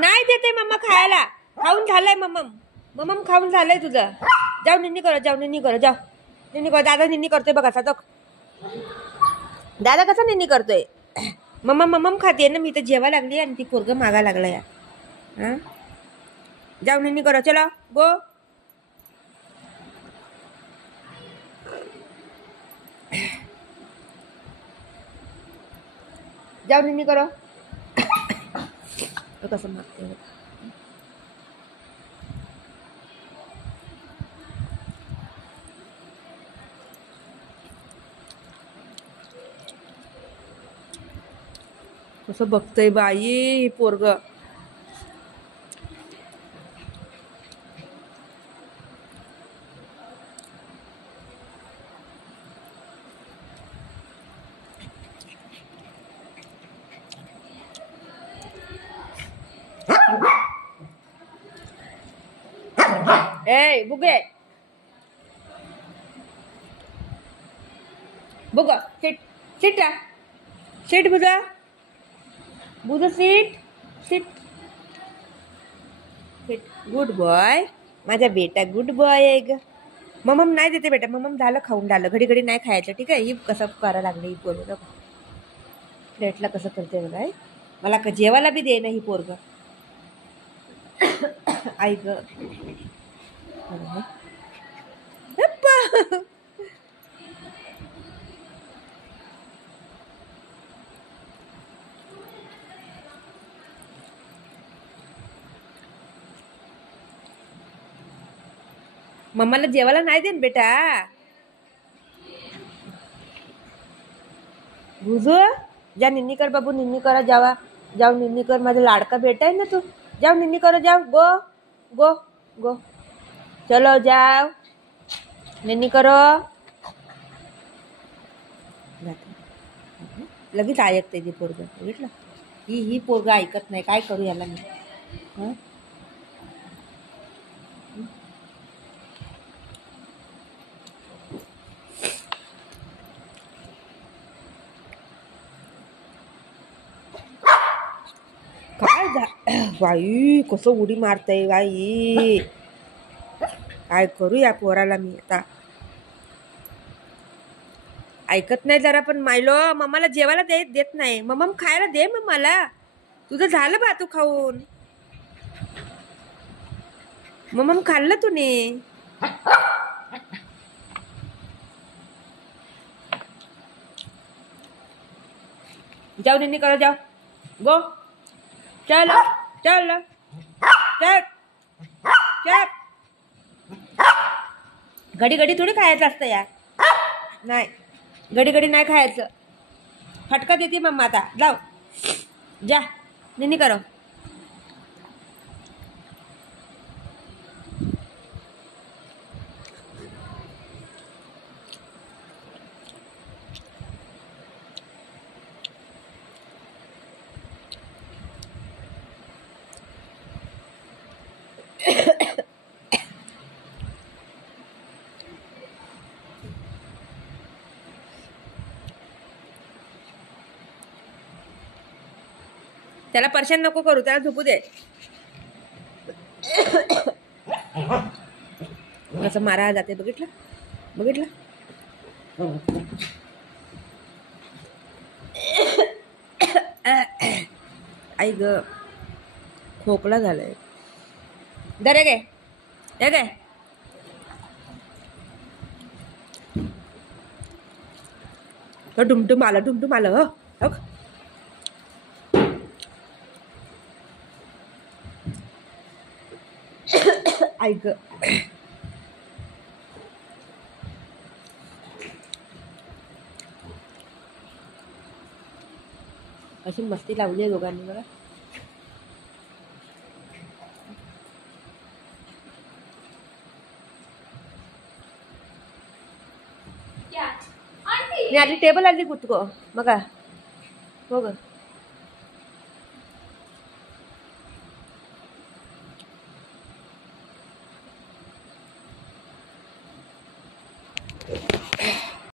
नाही देते मम्मा खायला. खाऊन झालंय मम्मम. मम्मम खाऊन झालंय तुझं. जाऊ निन्नी करो, जाऊ निन्नी करो, जाऊ निन्नी करो. दादा निन्नी करतोय बघा कसा तो. दादा कसा निन्नी करतोय. मम्मम मम्मम खाते ना. मी तर जेवा लागली आणि ती पोरग मागा लागला या. हा जाऊ निन्नी करो, चलो गो. जाऊ निन्नी करो. कसं मागते कसं बघतय बाई पोरग. ए बुगे बुग सिट सिट सिट बुजा बुजा sit sit sit. Good boy माझा बेटा, गुड बॉय आहे ग. मम्मम नाही देते बेटा. मम्मम झालं खाऊन झालं. घडी घडी नाही खायचं ठीक आहे. ही कसं करायला लागली ही पोरग. प्लेटला कसं करते बघा. मला जेवायला बी दे ना ही पोरग. आई ग मम्माला जेवायला नाही देन बेटा. बुजू जा निन्नी कर बाबू. निन्नी करा जावा. जाऊ निन्नी कर. माझा लाडका बेटा आहे ना तू. जाओ निन्नी करो, जाओ गो गो गो. चलो जाओ निन्नी करो. लगेच ऐकते ती पोरग. बघितलं ही पोरग ऐकत नाही. काय करू याला मी. काय बाई कसं उडी मारतय बाई. काय करू या पोराला मी आता. ऐकत नाही जरा पण. मायलो मम्माला जेवायला देत नाही. मम्मम खायला दे मम्माला. तुझं झालं बा तू खाऊन. मम्मम खाल्लं तूने. जाऊ निन्नी करो, जाओ गो. चलो चलो चल चल. घडी घडी थोडी खायचं असतं यार. नाही घडी घडी नाही खायचं. फटका देते मम्मा आता. जाओ जा निन्नी करो. त्याला परेशान नको करू. त्याला झोपू दे. कसं मारा जाते बघितलं बघितलं. आई ग खोकला झालाय. दरे गे हे गे. डुमडुम आलं हो. आई ग अशी मस्ती लावली आहे दोघांनी मला. मी आधी टेबल आली कुठको मग हो ग.